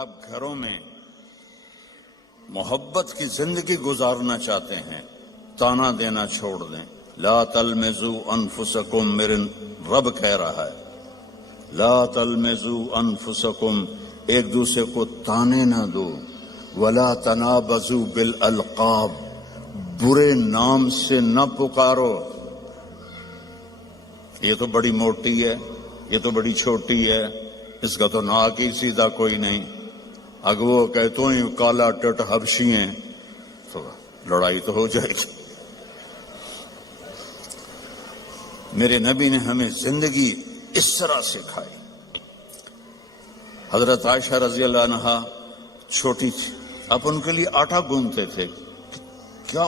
آپ گھروں میں محبت کی زندگی گزارنا چاہتے ہیں، تانا دینا چھوڑ دیں. لا تلمزوا انفسکم، میرے رب کہہ رہا ہے لا تلمزوا انفسکم، ایک دوسرے کو تانے نہ دو. ولا تنابزوا بالالقاب، برے نام سے نہ پکارو. یہ تو بڑی موٹی ہے، یہ تو بڑی چھوٹی ہے، اس کا تو ناک ہی سیدھا کوئی نہیں. اگر وہ کہتوں ہی کالا ٹٹ حبشی ہیں تو لڑائی تو ہو جائے گی. میرے نبی نے ہمیں زندگی اس طرح سکھائی. حضرت عائشہ رضی اللہ عنہا چھوٹی تھی، آپ ان کے لیے آٹا گوندتے تھے. کیا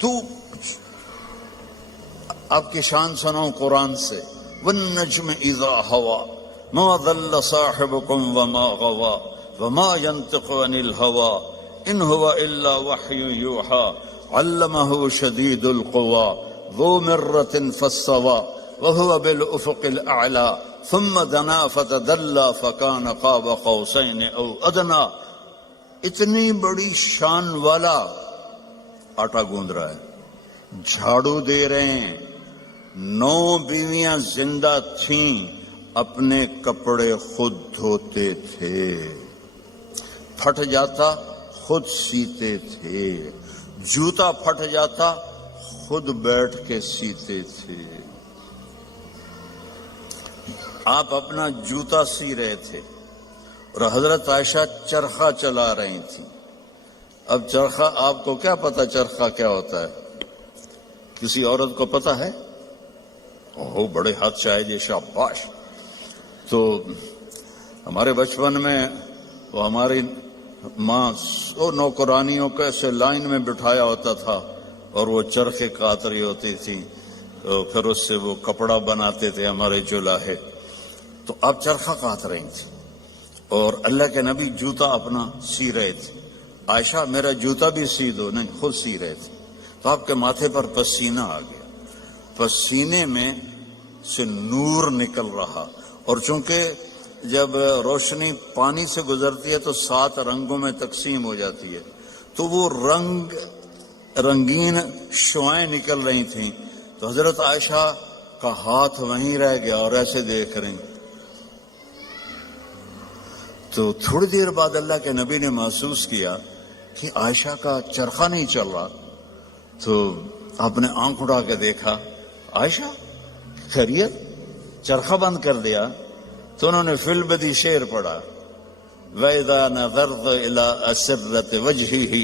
تو آپ کی شان سناؤں قرآن سے. والنجم اذا ہوا ما ضل صاحبكم وما غوا وما ينطق عن الهوى ان هو الا وحي يوحى علمه شديد القوى ذو مرة فاستوى وهو بالافق الاعلى ثم دنا فتدلى فكان قاب قوسين او ادنى. اتنی بڑی شان والا آٹا گوند رہا ہے، جھاڑو دے رہے ہیں. 9 بیویاں زندہ تھیں، اپنے کپڑے خود دھوتے تھے، پھٹ جاتا خود سیتے تھے، جوتا پھٹ جاتا خود بیٹھ کے سیتے تھے. آپ اپنا جوتا سی رہے تھے اور حضرت عائشہ چرخہ چلا رہی تھی. اب چرخہ، آپ کو کیا پتا چرخہ کیا ہوتا ہے؟ کسی عورت کو پتا ہے؟ اوہ بڑے ہاتھ شاید یہ شاباش. تو ہمارے بچپن میں وہ ہماری ماں 100 نوکرانیوں کو ایسے لائن میں بٹھایا ہوتا تھا اور وہ چرخے کاٹ رہی ہوتی تھی، پھر اس سے وہ کپڑا بناتے تھے ہمارے جولاہے. تو آپ چرخہ کاٹ رہی تھی اور اللہ کے نبی جوتا اپنا سی رہے تھے. عائشہ میرا جوتا بھی سی دو، نہیں خود سی رہے تھے. تو آپ کے ماتھے پر پسینہ آ گیا، پسینے میں سے نور نکل رہا. اور چونکہ جب روشنی پانی سے گزرتی ہے تو 7 رنگوں میں تقسیم ہو جاتی ہے، تو وہ رنگین شعائیں نکل رہی تھیں. تو حضرت عائشہ کا ہاتھ وہیں رہ گیا اور ایسے دیکھ رہی. تو تھوڑی دیر بعد اللہ کے نبی نے محسوس کیا کہ عائشہ کا چرخہ نہیں چل رہا. تو آپ نے آنکھ اٹھا کے دیکھا، عائشہ خیریت؟ چرخہ بند کر دیا. تو انہوں نے فی البدی شعر پڑھا، وَإِذَا نَظَرْتَ إِلَىٰ أَسِرَّةِ وَجْهِهِ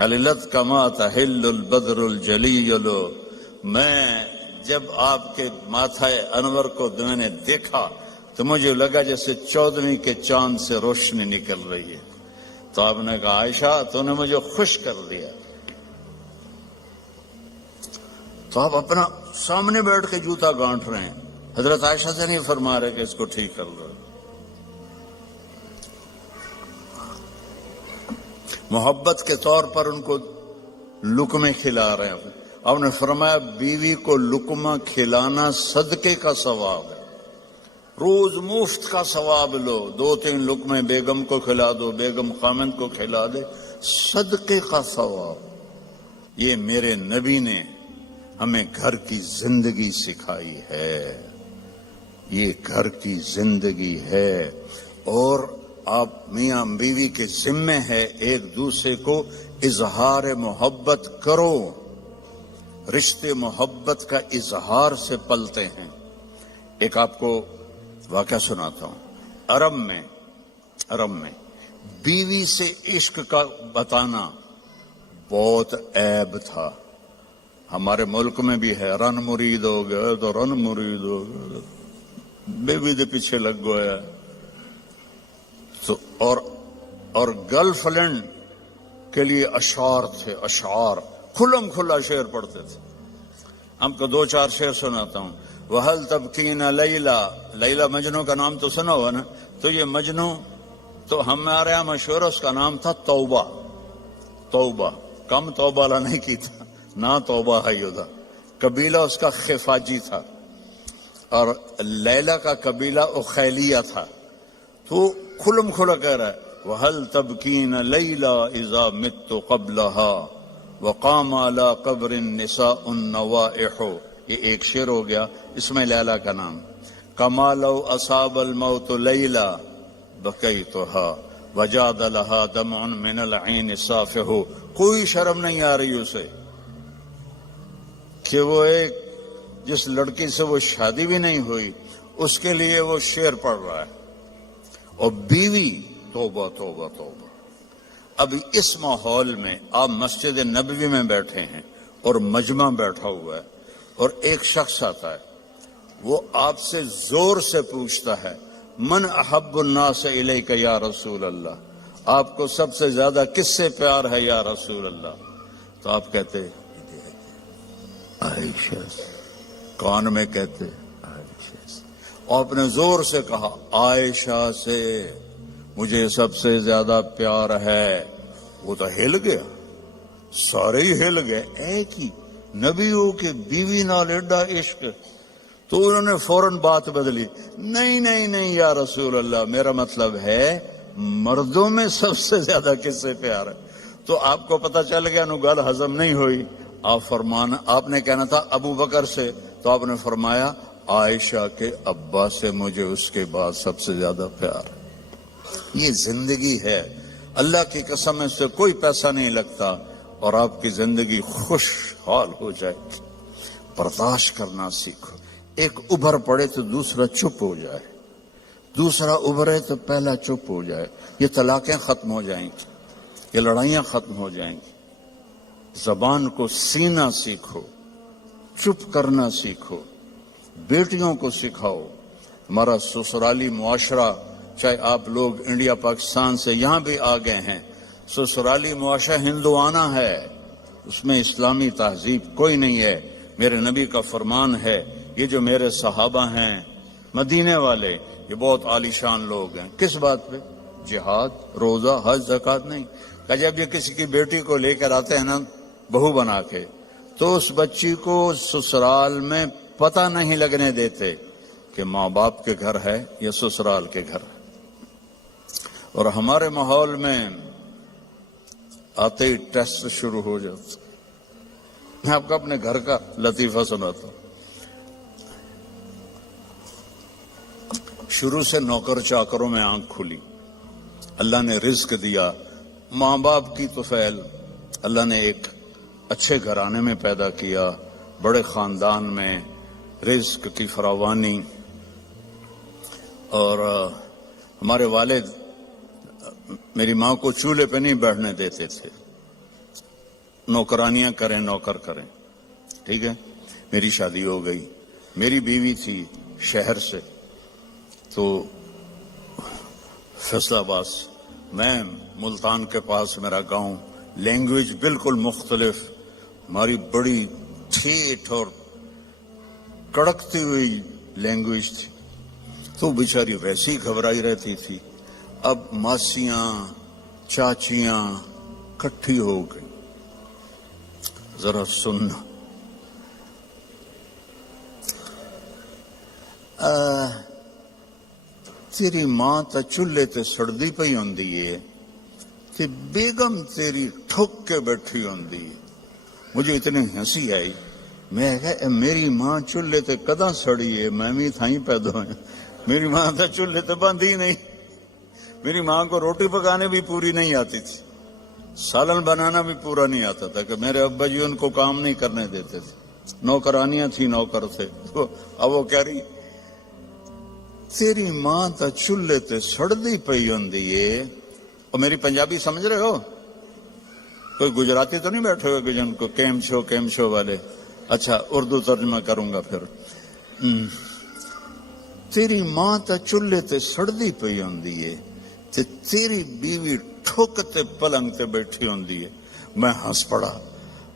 حَلِلَتْ كَمَا تَحِلُّ الْبَدْرُ الْجَلِيُّ. میں جب آپ کے ماتھا انور کو میں نے دیکھا تو مجھے لگا جیسے 14ویں کے چاند سے روشنی نکل رہی ہے. تو آپ نے کہا عائشہ تو نے مجھے خوش کر دیا. تو آپ اپنا سامنے بیٹھ کے جوتا گانٹ رہے ہیں، حضرت عائشہ سے نہیں فرما رہے کہ اس کو ٹھیک کر دو. محبت کے طور پر ان کو لقمے کھلا رہے ہیں. آپ نے فرمایا بیوی کو لقمہ کھلانا صدقے کا ثواب ہے، روز مفت کا ثواب لو. 2-3 لقمے بیگم کو کھلا دو، بیگم خامند کو کھلا دے، صدقے کا ثواب. یہ میرے نبی نے ہمیں گھر کی زندگی سکھائی ہے، یہ گھر کی زندگی ہے. اور آپ میاں بیوی کے ذمے ہے ایک دوسرے کو اظہار محبت کرو. رشتے محبت کا اظہار سے پلتے ہیں. ایک آپ کو واقعہ سناتا ہوں. عرب میں بیوی سے عشق کا بتانا بہت عیب تھا. ہمارے ملک میں بھی ہے، رن مرید ہو گیا تو رن مرید ہو گیا، بیوی دے پیچھے لگ گیا. تو اور گرل فرینڈ کے لیے اشعار تھے، اشعار کھلم کھلا شعر پڑھتے تھے. ہم کو 2-4 شعر سناتا ہوں. وَهَلْ تَبْكِينَ لَيْلَا، لیلا مجنو کا نام تو سنا ہوا نا. تو یہ مجنو تو ہمارے یہاں مشہور، اس کا نام تھا توبہ. توبہ کم توبہ لا نہیں کی تھا، نہ توبہ ہے یودا. قبیلہ اس کا خفاجی تھا اور لیلا کا قبیلہ اخیلیہ تھا. تو کھلم کھلا کہہ رہا ہے وَهَلْ تَبْكِينَ لَيْلَا إِذَا مِتُّ قَبْلَهَا وَقَامَ عَلَى قَبْرٍ نِسَاءٌ نَوَائِحُ. یہ ایک شعر ہو گیا، اس میں لیلا کا نام. كَمَا لَوْ أَصَابَ الْمَوْتُ لَيْلَا بَكَيْتُهَا وَجَادَ لَهَا دَمْعٌ مِنَ الْعَيْنِ صَافِحُ. کوئی شرم نہیں آ رہی اسے کہ وہ ایک جس لڑکی سے وہ شادی بھی نہیں ہوئی اس کے لیے وہ شعر پڑھ رہا ہے، اور بیوی توبہ توبہ توبہ. اب اس ماحول میں آپ مسجد نبوی میں بیٹھے ہیں اور مجمع بیٹھا ہوا ہے، اور ایک شخص آتا ہے، وہ آپ سے زور سے پوچھتا ہے من احب الناس الیک یا رسول اللہ، آپ کو سب سے زیادہ کس سے پیار ہے یا رسول اللہ؟ تو آپ کہتے عائشہ. کان میں کہتے عائشہ سے. آپ نے زور سے کہا عائشہ سے مجھے سب سے زیادہ پیار ہے. وہ تو ہل گیا، سارے ہی ہل گئے. ایک ہی نبیوں کے بیوی نال ایڈا عشق. تو انہوں نے فوراً بات بدلی، نہیں نہیں نہیں یا رسول اللہ، میرا مطلب ہے مردوں میں سب سے زیادہ کس سے پیار ہے. تو آپ کو پتہ چل گیا نو گل ہضم نہیں ہوئی. آپ نے کہنا تھا ابو بکر سے، تو آپ نے فرمایا عائشہ کے ابا سے مجھے اس کے بعد سب سے زیادہ پیار ہے. یہ زندگی ہے، اللہ کی قسم سے کوئی پیسہ نہیں لگتا اور آپ کی زندگی خوشحال ہو جائے گی. برداشت کرنا سیکھو. ایک ابھر پڑے تو دوسرا چپ ہو جائے، دوسرا ابھرے تو پہلا چپ ہو جائے. یہ طلاقیں ختم ہو جائیں گی، یہ لڑائیاں ختم ہو جائیں گی. زبان کو سینا سیکھو، چپ کرنا سیکھو. بیٹیوں کو سکھاؤ. ہمارا سسرالی معاشرہ، چاہے آپ لوگ انڈیا پاکستان سے یہاں بھی آ گئے ہیں، سسرالی معاشرہ ہندوانہ ہے، اس میں اسلامی تہذیب کوئی نہیں ہے. میرے نبی کا فرمان ہے، یہ جو میرے صحابہ ہیں مدینے والے، یہ بہت عالی شان لوگ ہیں. کس بات پہ؟ جہاد، روزہ، حج، زکوٰۃ نہیں. کہ جب یہ کسی کی بیٹی کو لے کر آتے ہیں نا بہو بنا کے، تو اس بچی کو سسرال میں پتہ نہیں لگنے دیتے کہ ماں باپ کے گھر ہے یا سسرال کے گھر ہے. اور ہمارے ماحول میں آتے ہی ٹیسٹ شروع ہو جاتا. میں آپ کو اپنے گھر کا لطیفہ سناتا ہوں. شروع سے نوکر چاکروں میں آنکھ کھلی، اللہ نے رزق دیا. ماں باپ کی تو فعل، اللہ نے ایک اچھے گھرانے میں پیدا کیا، بڑے خاندان میں، رزق کی فراوانی. اور ہمارے والد میری ماں کو چولہے پہ نہیں بیٹھنے دیتے تھے، نوکرانیاں کریں، نوکر کریں. ٹھیک ہے، میری شادی ہو گئی. میری بیوی تھی شہر سے، تو فیصل آباد، میں ملتان کے پاس میرا گاؤں. لینگویج بالکل مختلف، ہماری بڑی ٹھیٹ اور کڑکتی ہوئی لینگویج تھی. تو بیچاری ویسی گھبرائی رہتی تھی. اب ماسیاں چاچیاں کٹھی ہو گئی. ذرا سننا، تیری ماں تا چولہے تے سڑدی پئی ہوندی ہے تے بیگم تیری ٹھک کے بیٹھی ہوندی ہے. مجھے اتنی ہنسی آئی. میں کہا میری ماں چولہے تے کداں سڑی ہے، میں بھی تھائیں پیدا ہوئے. میری ماں تا چولہے تے باندھی نہیں. میری ماں کو روٹی پکانے بھی پوری نہیں آتی تھی، سالن بنانا بھی پورا نہیں آتا تھا، کہ میرے ابا جی ان کو کام نہیں کرنے دیتے تھے. نوکرانیاں تھی، نوکر تھے. اب وہ کہہ رہی تیری ماں تا چولہے تے سڑدی پئی ہوندی ہے. اور میری پنجابی سمجھ رہے ہو؟ کوئی گجراتی تو نہیں بیٹھے ہوئے کہ جن کو کیم چھو والے؟ اچھا اردو ترجمہ کروں گا پھر. تیری ماں تا چولہے تے سڑدی پئی ہوندی ہے تے تیری بیوی ٹھک تے پلنگ تے بیٹھی ہوندی ہے. میں ہنس پڑا.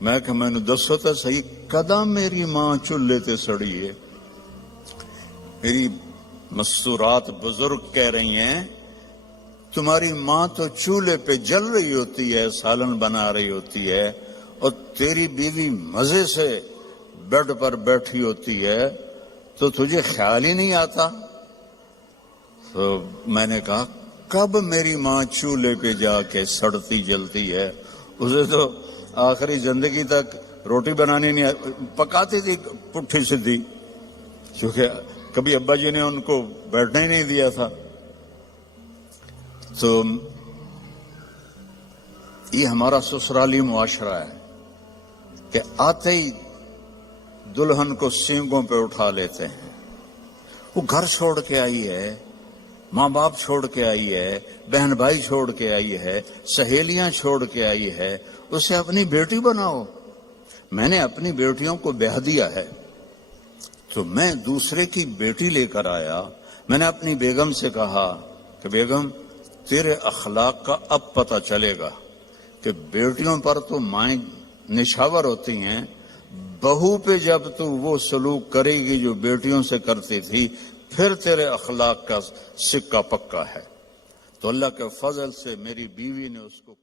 میں کہ میں نے دسو تو صحیح کداں میری ماں چولہے تے سڑی ہے؟ میری مستورات بزرگ کہہ رہی ہیں تمہاری ماں تو چولہے پہ جل رہی ہوتی ہے، سالن بنا رہی ہوتی ہے، اور تیری بیوی مزے سے بیڈ پر بیٹھی ہوتی ہے، تو تجھے خیال ہی نہیں آتا. تو میں نے کہا کب میری ماں چولہے پہ جا کے سڑتی جلتی ہے. اسے تو آخری زندگی تک روٹی بنانی نہیں پکاتی تھی پٹھی سدھی، کیونکہ کبھی ابا جی نے ان کو بیٹھنے ہی نہیں دیا تھا. تو یہ ہمارا سسرالی معاشرہ ہے کہ آتے ہی دلہن کو سینگوں پہ اٹھا لیتے ہیں. وہ گھر چھوڑ کے آئی ہے، ماں باپ چھوڑ کے آئی ہے، بہن بھائی چھوڑ کے آئی ہے، سہیلیاں چھوڑ کے آئی ہے، اسے اپنی بیٹی بناؤ. میں نے اپنی بیٹیوں کو بیاہ دیا ہے تو میں دوسرے کی بیٹی لے کر آیا. میں نے اپنی بیگم سے کہا کہ بیگم تیرے اخلاق کا اب پتہ چلے گا کہ بیٹیوں پر تو مائیں نشاور ہوتی ہیں، بہو پہ جب تو وہ سلوک کرے گی جو بیٹیوں سے کرتی تھی پھر تیرے اخلاق کا سکہ پکا ہے. تو اللہ کے فضل سے میری بیوی نے اس کو